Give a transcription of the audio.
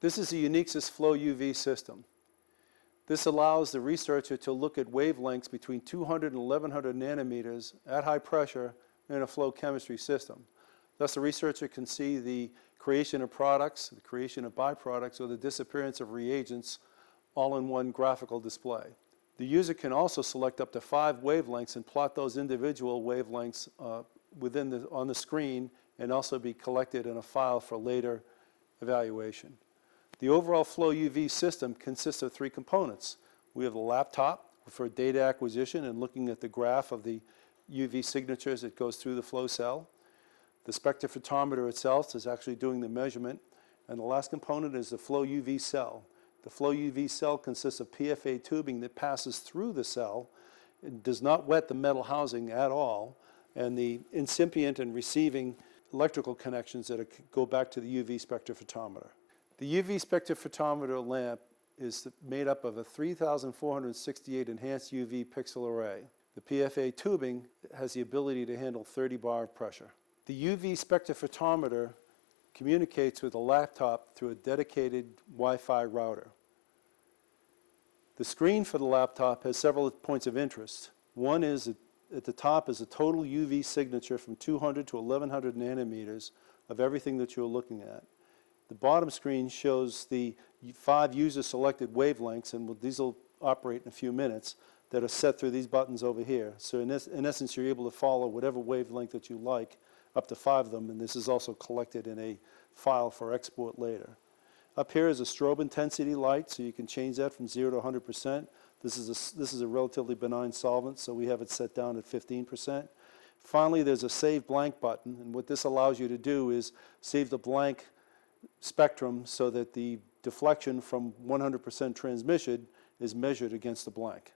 This is the Unixis Flow UV system. This allows the researcher to look at wavelengths between 200 and 1100 nanometers at high pressure in a flow chemistry system. Thus, the researcher can see the creation of products, the creation of byproducts, or the disappearance of reagents all in one graphical display. The user can also select up to 5 wavelengths and plot those individual wavelengths on the screen, and also be collected in a file for later evaluation. The overall Flow UV system consists of 3 components. We have the laptop for data acquisition and looking at the graph of the UV signatures that goes through the flow cell. The spectrophotometer itself is actually doing the measurement. And the last component is the Flow UV cell. The Flow UV cell consists of PFA tubing that passes through the cell. It does not wet the metal housing at all, and the incipient and receiving electrical connections that go back to the UV spectrophotometer. The UV spectrophotometer lamp is made up of a 3,468 enhanced UV pixel array. The PFA tubing has the ability to handle 30 bar of pressure. The UV spectrophotometer communicates with the laptop through a dedicated Wi-Fi router. The screen for the laptop has several points of interest. One is at the top is a total UV signature from 200 to 1100 nanometers of everything that you're looking at. The bottom screen shows the 5 user-selected wavelengths, and these will operate in a few minutes, that are set through these buttons over here. So in essence, you're able to follow whatever wavelength that you like, up to 5 of them, and this is also collected in a file for export later. Up here is a strobe intensity light, so you can change that from 0 to 100%. This is a relatively benign solvent, so we have it set down at 15%. Finally, there's a Save Blank button, and what this allows you to do is save the blank spectrum so that the deflection from 100% transmission is measured against the blank.